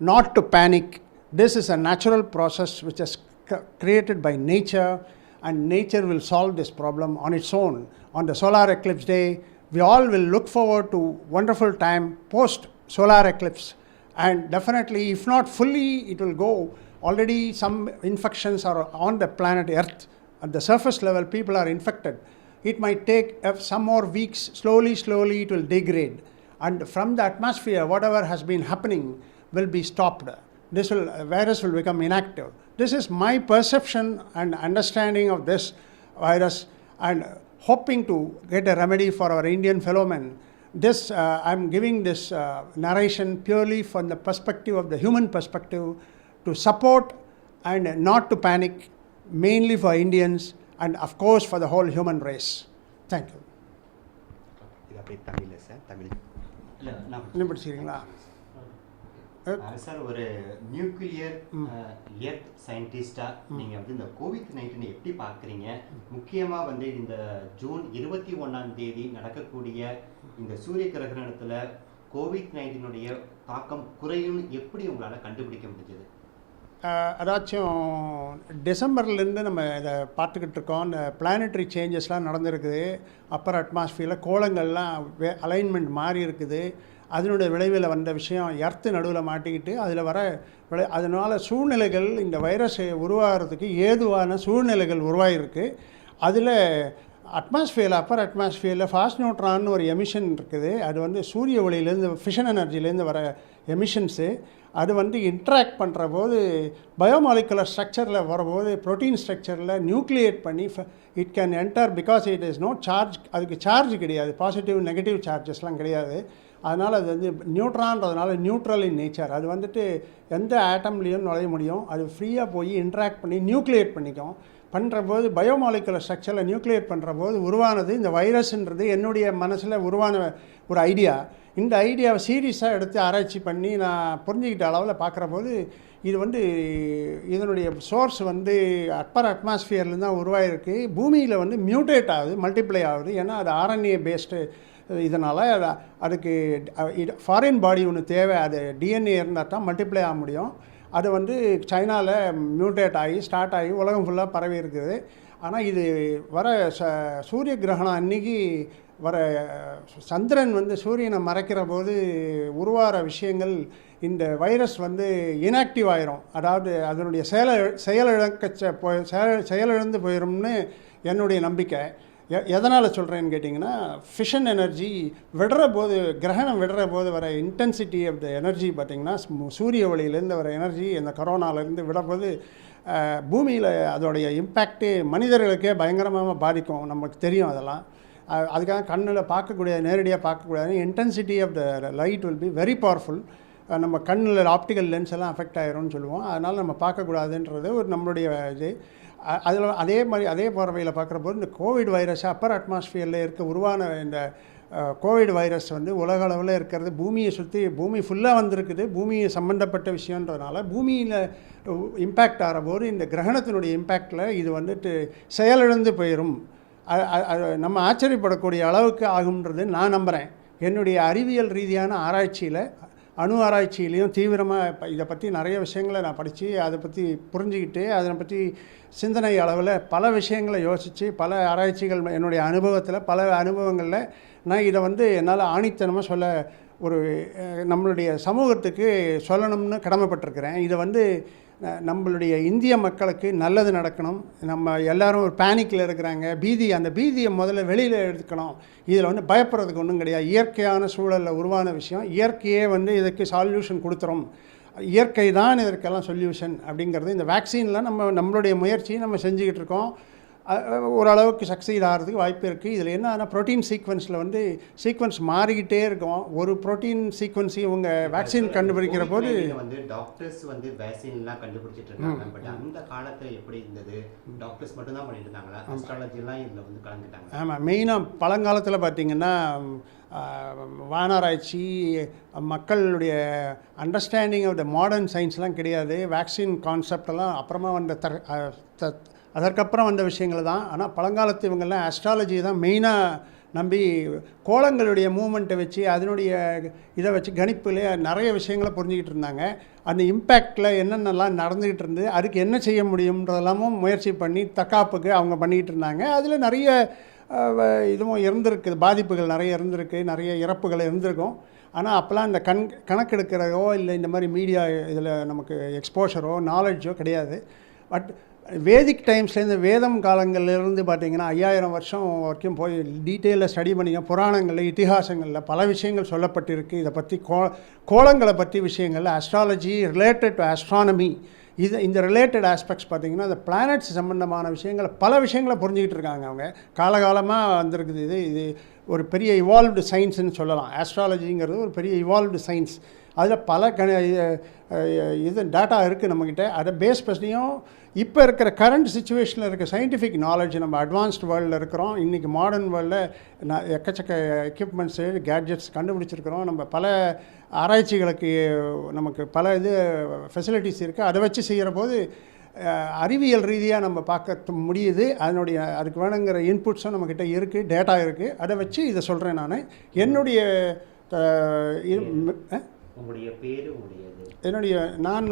not to panic. This is a natural process which is created by nature, and nature will solve this problem on its own. On the solar eclipse day, we all will look forward to wonderful time post solar eclipse, and definitely, if not fully, it will go. Already some infections are on the planet Earth. At the surface level, people are infected. It might take some more weeks. Slowly it will degrade, and from the atmosphere, whatever has been happening will be stopped. This virus will become inactive. This is my perception and understanding of this virus, and hoping to get a remedy for our Indian fellow men. This I'm giving this narration purely from the perspective of the human perspective, to support and not to panic, mainly for Indians and of course for the whole human race. Thank you. என்ன படிச்சிருக்கீங்களா சார்? ஒரு nuclear earth சயின்டிஸ்டாக நீங்கள் வந்து இந்த கோவிட்-19 எப்படி பார்க்குறீங்க? முக்கியமாக வந்து இந்த ஜூன் 21 நடக்கக்கூடிய இந்த சூரிய கிரகணத்தில் கோவிட்-19 தாக்கம் குறையும் எப்படி உங்களால் கண்டுபிடிக்க முடிஞ்சது? அதாச்சும் டிசம்பர்லேருந்து நம்ம இதை பார்த்துக்கிட்டு இருக்கோம். இந்த பிளானட்டரி சேஞ்சஸ்லாம் நடந்திருக்குது. அப்பர் அட்மாஸ்ஃபியரில் கோளங்கள்லாம் அலைன்மெண்ட் மாறி இருக்குது. அதனுடைய விளைவில் வந்த விஷயம் எர்த்து நடுவில் மாட்டிக்கிட்டு அதில் வர அதனால் சூழ்நிலைகள், இந்த வைரஸ் உருவாகிறதுக்கு ஏதுவான சூழ்நிலைகள் உருவாகிருக்கு. அதில் அப்பர் அட்மாஸ்ஃபியரில் ஃபாஸ்ட் நியூட்ரான்னு ஒரு எமிஷன் இருக்குது. அது வந்து சூரிய ஒளியிலேருந்து, ஃபிஷன் எனர்ஜிலேருந்து வர எமிஷன்ஸு. அது வந்து இன்ட்ராக்ட் பண்ணுற போது பயோமாலிகுலர் ஸ்ட்ரக்சரில் வரும்போது ப்ரோட்டீன் ஸ்ட்ரக்சரில் நியூக்ளியேட் பண்ணி it can enter. Because it is no charge, அதுக்கு சார்ஜ் கிடையாது, பாசிட்டிவ் நெகட்டிவ் சார்ஜஸ்லாம் கிடையாது. அதனால் அது வந்து நியூட்ரான்றதுனால நியூட்ரல் இன் நேச்சர். அது வந்துட்டு எந்த ஆட்டம்லேயும் நுழைய முடியும். அது ஃப்ரீயாக போய் இன்ட்ராக்ட் பண்ணி நியூக்ளியேட் பண்ணிக்கும். பண்ணுறபோது பயோமாலிகுலர் ஸ்ட்ரக்சரில் நியூக்ளியேட் பண்ணுறபோது உருவானது இந்த வைரஸ்ன்றது என்னுடைய மனசில் உருவான ஒரு ஐடியா. இந்த ஐடியாவை சீரியஸாக எடுத்து ஆராய்ச்சி பண்ணி நான் புரிஞ்சுக்கிட்ட அளவில் பார்க்குற போது இது வந்து இதனுடைய சோர்ஸ் வந்து அப்பர் அட்மாஸ்ஃபியர்லேருந்து தான் உருவாகிருக்கு. பூமியில் வந்து மியூட்டேட் ஆகுது, மல்டிப்ளை ஆகுது. ஏன்னா அது ஆர்என்ஏ பேஸ்டு. இதனால் அதுக்கு ஃபாரின் பாடி ஒன்று தேவை. அது டிஎன்ஏ இருந்தால் தான் மல்டிப்ளை ஆக முடியும். அது வந்து சைனாவில் மியூட்டேட் ஆகி ஸ்டார்ட் ஆகி உலகம் ஃபுல்லாக பரவி இருக்குது. ஆனால் இது வர சூரிய கிரகணம் அன்றைக்கி வர சந்திரன் வந்து சூரியனை மறைக்கிற போது உருவாகிற விஷயங்கள், இந்த வைரஸ் வந்து இன்ஆக்டிவ் ஆயிரும். அதாவது அதனுடைய செயலிழந்து போயிடும்னு என்னுடைய நம்பிக்கை. எதனால் சொல்கிறேன்னு கேட்டிங்கன்னா, ஃபிஷன் எனர்ஜி விடுற போது, கிரகணம் விடுற போது வர இன்டென்சிட்டி ஆஃப் த எனர்ஜி பார்த்திங்கன்னா, சூரிய ஒளியிலேருந்து வர எனர்ஜி இந்த கொரோனாலேருந்து விடும்போது பூமியில் அதோடைய இம்பேக்ட்டு மனிதர்களுக்கே பயங்கரமாக பாதிக்கும். நமக்கு தெரியும் அதெல்லாம். அதுக்காக கண்ணில் பார்க்கக்கூடிய, நேரடியாக பார்க்கக்கூடாது. Intensity of the light will be very powerful. நம்ம கண்ணில் ஆப்டிக்கல் லென்ஸ் எல்லாம் அஃபெக்ட் ஆகிரும்னு சொல்லுவோம். அதனால் நம்ம பார்க்கக்கூடாதுன்றது ஒரு நம்மளுடைய இது. அதில் அதே பார்வையில் பார்க்குற போது இந்த கோவிட் வைரஸ் அப்பர் அட்மாஸ்ஃபியரில் உருவான இந்த கோவிட் வைரஸ் வந்து உலக அளவில் இருக்கிறது, பூமியை சுற்றி, பூமி ஃபுல்லாக வந்திருக்குது. பூமியை சம்மந்தப்பட்ட விஷயன்றதுனால பூமியில் இம்பேக்ட் ஆகிற போது இந்த கிரகணத்தினுடைய இம்பேக்டில் இது வந்துட்டு செயலிழந்து போயிடும். நம்ம ஆச்சரியப்படக்கூடிய அளவுக்கு ஆகும்ன்றது நான் நம்புகிறேன். என்னுடைய அறிவியல் ரீதியான ஆராய்ச்சியில், அணு ஆராய்ச்சியிலையும் தீவிரமாக இதை பற்றி நிறைய விஷயங்களை நான் படித்து அதை பற்றி புரிஞ்சுக்கிட்டு அதை பற்றி சிந்தனை அளவில் பல விஷயங்களை யோசித்து, பல ஆராய்ச்சிகள், என்னுடைய அனுபவத்தில் பல அனுபவங்களில் நான் இதை வந்து என்னால் ஆணித்தனமாக சொல்ல, ஒரு நம்மளுடைய சமூகத்துக்கு சொல்லணும்னு கடமைப்பட்டிருக்கிறேன். இதை வந்து நம்மளுடைய இந்திய மக்களுக்கு நல்லது நடக்கணும். நம்ம எல்லோரும் ஒரு பேனிக்கில் இருக்கிறாங்க. அந்த பீதியை முதல்ல வெளியில் எடுக்கணும். இதில் வந்து பயப்படுறதுக்கு ஒன்றும் கிடையாது. இயற்கையான சூழலில் உருவான விஷயம். இயற்கையே வந்து இதுக்கு சால்யூஷன் கொடுத்துரும். இயற்கை தான் இதற்கெல்லாம் சொல்யூஷன் அப்படிங்கிறது. இந்த வேக்சின்லாம் நம்மளுடைய முயற்சியை நம்ம செஞ்சுக்கிட்டு இருக்கோம். ஓரளவுக்கு சக்சீட் ஆகிறதுக்கு வாய்ப்பு இருக்குது. இதில் என்ன ப்ரோட்டீன் சீக்வன்ஸில் வந்து சீக்வன்ஸ் மாறிக்கிட்டே இருக்கும். ஒரு ப்ரோட்டீன் சீக்வன்ஸையும் இவங்க வேக்சின் கண்டுபிடிக்கிற போது வந்து டாக்டர்ஸ் வந்து வேக்சின்லாம் கண்டுபிடிச்சிட்டு இருக்காங்க. பட் அந்த காலத்தில் எப்படி இருந்தது? டாக்டர்ஸ் மட்டும்தான் பண்ணிட்டு இருந்தாங்களா? அஸ்ட்ராலஜிலாம் இதில் வந்து கலந்துட்டாங்க. ஆமாம், மெயினாக பழங்காலத்தில் பார்த்திங்கன்னா வானாராய்ச்சி, மக்களுடைய அண்டர்ஸ்டாண்டிங் ஆஃப் த மாடர்ன் சயின்ஸ்லாம் கிடையாது. வேக்சின் கான்செப்டெல்லாம் அப்புறமா வந்த அதற்கப்புறம் வந்த விஷயங்கள் தான். ஆனால் பழங்காலத்து இவங்கெல்லாம் அஸ்ட்ராலஜி தான் மெயினாக நம்பி கோளங்களுடைய மூமெண்ட்டை வச்சு அதனுடைய இதை வச்சு கணிப்பில் நிறைய விஷயங்களை புரிஞ்சுக்கிட்டு இருந்தாங்க. அந்த இம்பேக்டில் என்னென்னலாம் நடந்துக்கிட்டு இருந்து அதுக்கு என்ன செய்ய முடியுன்றதெல்லாமும் முயற்சி பண்ணி தற்காப்புக்கு அவங்க பண்ணிக்கிட்டு இருந்தாங்க. அதில் நிறைய இதுவும் இருந்திருக்குது, பாதிப்புகள் நிறைய இருந்திருக்கு, நிறைய இறப்புகள் இருந்திருக்கும். ஆனால் அப்போல்லாம் இந்த கணக்கெடுக்கிறதோ இல்லை இந்த மாதிரி மீடியா இதில் நமக்கு எக்ஸ்போஷரோ நாலேஜோ கிடையாது. பட் வேதிக் டைம்ஸ்லேருந்து வேதம் காலங்கள்லேருந்து பார்த்திங்கன்னா 5000 வருஷம் வரைக்கும் போய் டீட்டெயிலில் ஸ்டடி பண்ணிங்க. புராணங்களில் இதிகாசங்களில் பல விஷயங்கள் சொல்லப்பட்டிருக்கு. இதை பற்றி கோளங்களை பற்றி விஷயங்கள், அஸ்ட்ராலஜி ரிலேட்டட் டு ஆஸ்ட்ரானமி, இந்த ரிலேட்டட் ஆஸ்பெக்ட்ஸ் பார்த்திங்கன்னா அந்த பிளானட்ஸ் சம்மந்தமான விஷயங்களை பல விஷயங்களை புரிஞ்சுக்கிட்டு இருக்காங்க. அவங்க காலகாலமாக வந்திருக்குது. இது ஒரு பெரிய இவால்வ்டு சயின்ஸ்னு சொல்லலாம். ஆஸ்ட்ராலஜிங்கிறது ஒரு பெரிய இவால்வ்டு சயின்ஸ். அதில் பல இது டேட்டா இருக்குது நம்மக்கிட்ட. அதை பேஸ் பண்ணியும் இப்போ இருக்கிற கரண்ட் சுச்சுவேஷனில் இருக்க சயின்டிஃபிக் நாலேஜ், நம்ம அட்வான்ஸ்டு வேர்ல்டில் இருக்கிறோம். இன்றைக்கி மாடர்ன் வேர்ல்டில் எக்கச்சக்க எக்யூப்மெண்ட்ஸு கேட்ஜெட்ஸ் கண்டுபிடிச்சிருக்கிறோம். நம்ம பல ஆராய்ச்சிகளுக்கு நமக்கு பல ஃபெசிலிட்டிஸ் இருக்குது. அதை வச்சு செய்கிற போது அறிவியல் ரீதியாக நம்ம பார்க்க முடியுது. அதுக்கு வேணுங்கிற இன்புட்ஸும் நம்மக்கிட்ட இருக்குது, டேட்டா இருக்குது. அதை வச்சு இதை சொல்கிறேன் நான். என்னுடைய நான்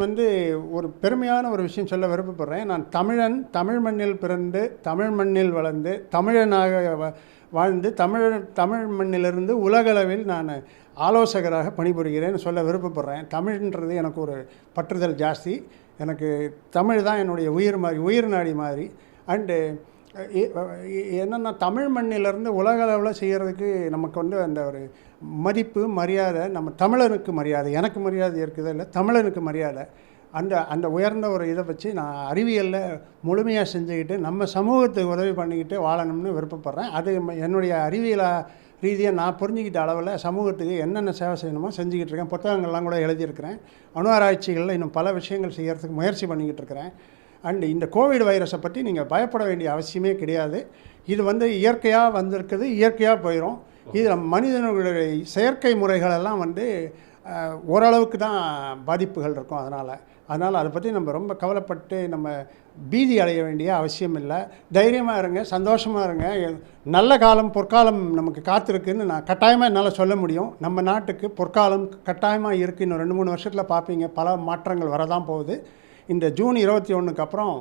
ஒரு பெருமையான ஒரு விஷயம் சொல்ல விருப்பப்படுறேன். நான் தமிழன், தமிழ் மண்ணில் பிறந்து தமிழ் மண்ணில் வளர்ந்து தமிழனாக வாழ்ந்து தமிழ் மண்ணிலிருந்து உலகளவில் நான் ஆலோசகராக பணிபுரிகிறேன்னு சொல்ல விருப்பப்படுறேன். தமிழ்ன்றது எனக்கு ஒரு பற்றுதல் ஜாஸ்தி. எனக்கு தமிழ் தான் என்னுடைய உயிர் நாடி மாதிரி. அண்டு என்னென்னா தமிழ் மண்ணிலேருந்து உலகளவில் செய்கிறதுக்கு நமக்கு அந்த ஒரு மதிப்பு மரியாதை, நம்ம தமிழனுக்கு மரியாதை, எனக்கு மரியாதை இருக்குது இல்லை, தமிழனுக்கு மரியாதை, அந்த உயர்ந்த ஒரு இதை வச்சு நான் அறிவியலில் முழுமையாக செஞ்சுக்கிட்டு நம்ம சமூகத்துக்கு உதவி பண்ணிக்கிட்டு வாழணும்னு விருப்பப்படுறேன். அது என்னுடைய அறிவியல் ரீதியாக நான் புரிஞ்சுக்கிட்ட அளவில் சமூகத்துக்கு என்னென்ன சேவை செய்யணுமோ செஞ்சுக்கிட்டு இருக்கேன். புத்தகங்கள்லாம் கூட எழுதியிருக்கிறேன். அணு ஆராய்ச்சிகளில் இன்னும் பல விஷயங்கள் செய்கிறதுக்கு முயற்சி பண்ணிக்கிட்டு இருக்கிறேன். அண்டு இந்த கோவிட் வைரஸை பற்றி நீங்கள் பயப்பட வேண்டிய அவசியமே கிடையாது. இது இயற்கையாக வந்திருக்குது, இயற்கையாக போயிடும். இதில் மனிதனுடைய செயற்கை முறைகளெல்லாம் ஓரளவுக்கு தான் பாதிப்புகள் இருக்கும். அதனால் அதை பற்றி நம்ம ரொம்ப கவலைப்பட்டு நம்ம பீதி அடைய வேண்டிய அவசியம் இல்லை. தைரியமாக இருங்க, சந்தோஷமாக இருங்க. நல்ல காலம் பொற்காலம் நமக்கு காத்திருக்குன்னு நான் கட்டாயமாக என்னால் சொல்ல முடியும். நம்ம நாட்டுக்கு பொற்காலம் கட்டாயமாக இருக்குது. இன்னும் 2-3 வருஷத்தில் பார்ப்பீங்க பல மாற்றங்கள் வரதான் போகுது. இந்த ஜூன் 21க்கு அப்புறம்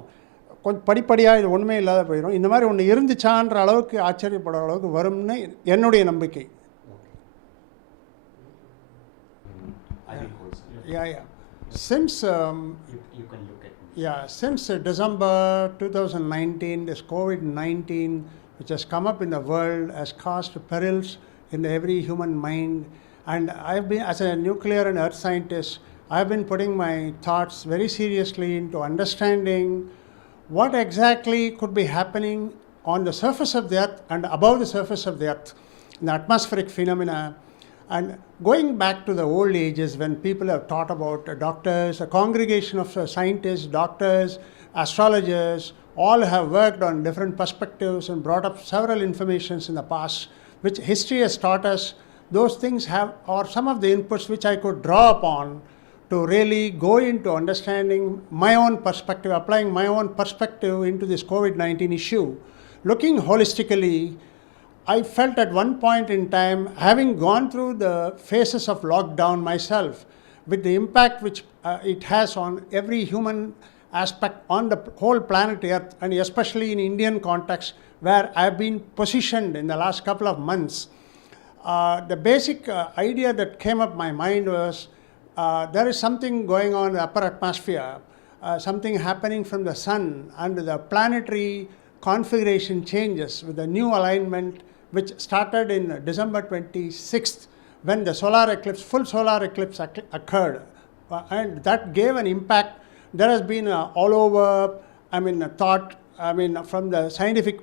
கொஞ்சம் படிப்படியாக இது ஒன்றுமே இல்லாத போயிடும். இந்த மாதிரி ஒன்று இருந்துச்சான்ற அளவுக்கு ஆச்சரியப்படுற அளவுக்கு வரும்னு என்னுடைய நம்பிக்கை. Since since December 2019, this COVID-19 which has come up in the world has caused perils in every human mind, and I've been, as a nuclear and earth scientist, I've been putting my thoughts very seriously into understanding what exactly could be happening on the surface of the earth and above the surface of the earth, in the atmospheric phenomena. And going back to the old ages when people have taught about doctors, a congregation of scientists, doctors, astrologers, all have worked on different perspectives and brought up several informations in the past, which history has taught us. Those things are some of the inputs which I could draw upon to really go into understanding my own perspective, applying my own perspective into this COVID-19 issue. Looking holistically, I felt at one point in time, having gone through the phases of lockdown myself, with the impact which it has on every human aspect on the whole planet Earth, and especially in Indian context, where I've been positioned in the last couple of months. The basic idea that came up my mind was there is something going on in the upper atmosphere, something happening from the sun, and the planetary configuration changes with the new alignment which started in December 26th when the full solar eclipse occurred. And that gave an impact. There has been all over, thought, from the scientific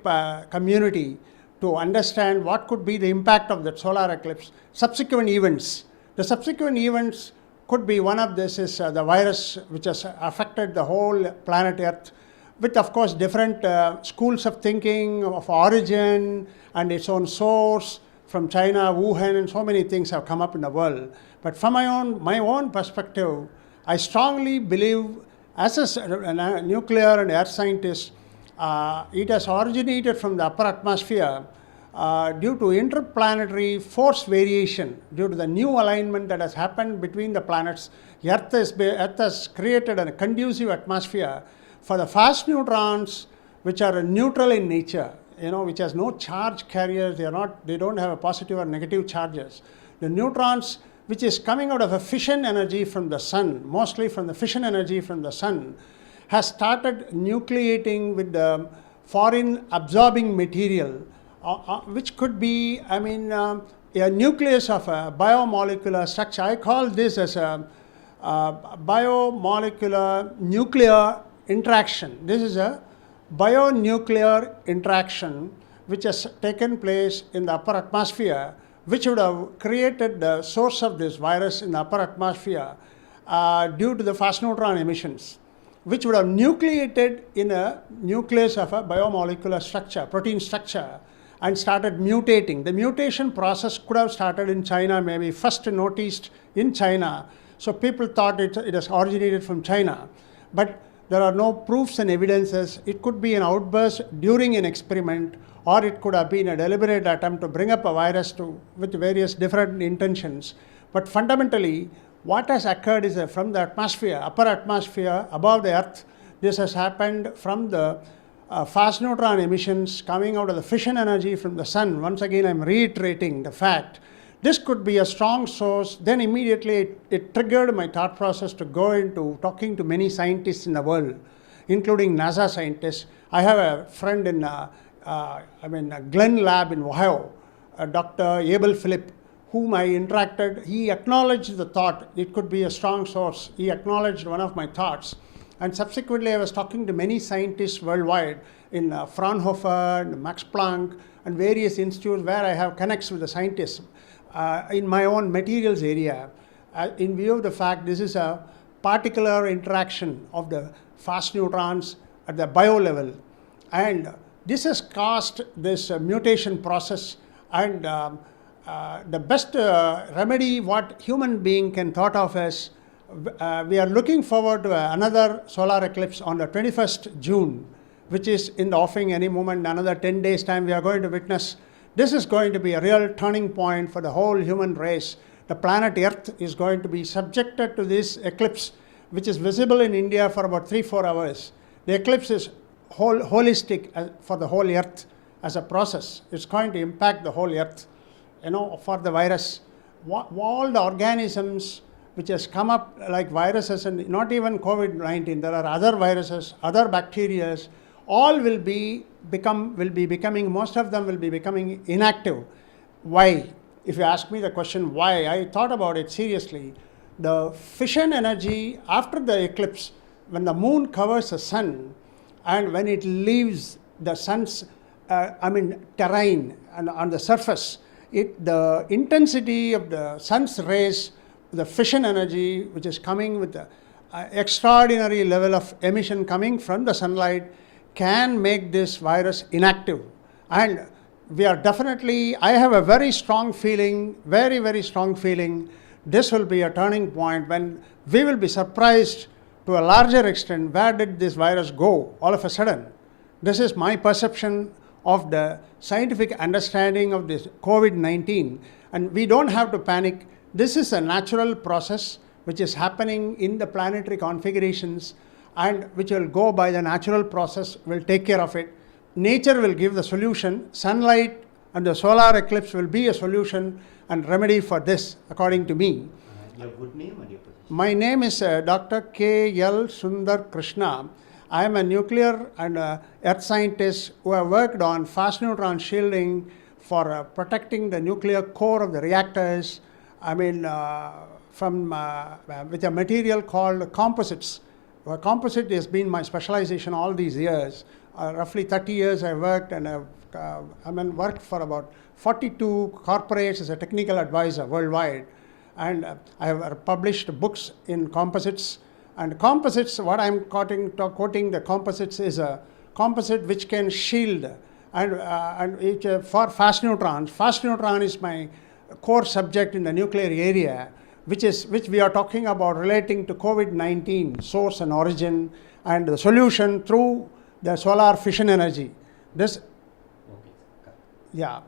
community to understand what could be the impact of that solar eclipse. Subsequent events. The subsequent events could be, one of this is the virus which has affected the whole planet Earth, with of course different schools of thinking, of origin and its own source, from China, Wuhan, and so many things have come up in the world. But from my own perspective, I strongly believe, as a nuclear and earth scientist, it has originated from the upper atmosphere due to interplanetary force variation, due to the new alignment that has happened between the planets, Earth has created a conducive atmosphere for the fast neutrons, which are neutral in nature, which has no charge carriers. They don't have a positive or negative charges. The neutrons, which is coming out of a fission energy from the sun, mostly from the fission energy from the sun, has started nucleating with the foreign absorbing material, which could be, a nucleus of a biomolecular structure. I call this as a biomolecular nuclear interaction. This is a bionuclear interaction which has taken place in the upper atmosphere, which would have created the source of this virus in the upper atmosphere due to the fast neutron emissions, which would have nucleated in a nucleus of a biomolecular structure, protein structure, and started mutating. The mutation process could have started in China, maybe first noticed in China. So people thought it has originated from China. But there are no proofs and evidences. It could be an outburst during an experiment, or it could have been a deliberate attempt to bring up a virus with various different intentions. But fundamentally, what has occurred is that from the atmosphere, upper atmosphere, above the Earth, this has happened from the fast neutron emissions coming out of the fission energy from the sun. Once again, I'm reiterating the fact. This could be a strong source. Then immediately it triggered my thought process to go into talking to many scientists in the world, including NASA scientists. I have a friend in Glen Lab in Ohio, Dr. Abel Philip, whom I interacted. He acknowledged the thought it could be a strong source. He acknowledged one of my thoughts. And subsequently, I was talking to many scientists worldwide in Fraunhofer, and Max Planck, and various institutes where I have connects with the scientists in my own materials area, in view of the fact this is a particular interaction of the fast neutrons at the bio level. And this has caused this mutation process, and the best remedy what human being can thought of as we are looking forward to another solar eclipse on the 21st June, which is in the offing any moment. Another 10 days time we are going to witness. This is going to be a real turning point for the whole human race. The planet Earth is going to be subjected to this eclipse, which is visible in India for about 3-4 hours. The eclipse is holistic for the whole Earth as a process. It's going to impact the whole Earth. For the virus, all the organisms which has come up like viruses, and not even COVID-19, there are other viruses, other bacteria, all will be becoming, most of them will be becoming inactive. Why? If you ask me the question why, I thought about it seriously. The fission energy after the eclipse, when the moon covers the sun, and when it leaves the sun's terrain and on the surface, the intensity of the sun's rays, the fission energy which is coming with the extraordinary level of emission coming from the sunlight, can make this virus inactive. And we are definitely, I have a very strong feeling, very, very strong feeling, this will be a turning point when we will be surprised to a larger extent, where did this virus go all of a sudden? This is my perception of the scientific understanding of this COVID-19. And we don't have to panic. This is a natural process which is happening in the planetary configurations, and which will go by the natural process, will take care of it. Nature will give the solution. Sunlight and the solar eclipse will be a solution and remedy for this, according to me. Your good name and your position? My name is Dr. K.L. Sundar Krishna. I am a nuclear and earth scientist who have worked on fast neutron shielding for protecting the nuclear core of the reactors. With a material called composites. Composite has been my specialization all these years. Roughly 30 years I worked, and I've worked for about 42 corporates as a technical advisor worldwide. And I have published books in composites. And composites, what I'm quoting the composites is a composite which can shield and for fast neutrons. Fast neutron is my core subject in the nuclear area, which we are talking about relating to COVID-19 source and origin, and the solution through the solar fission energy. This, Okay. yeah.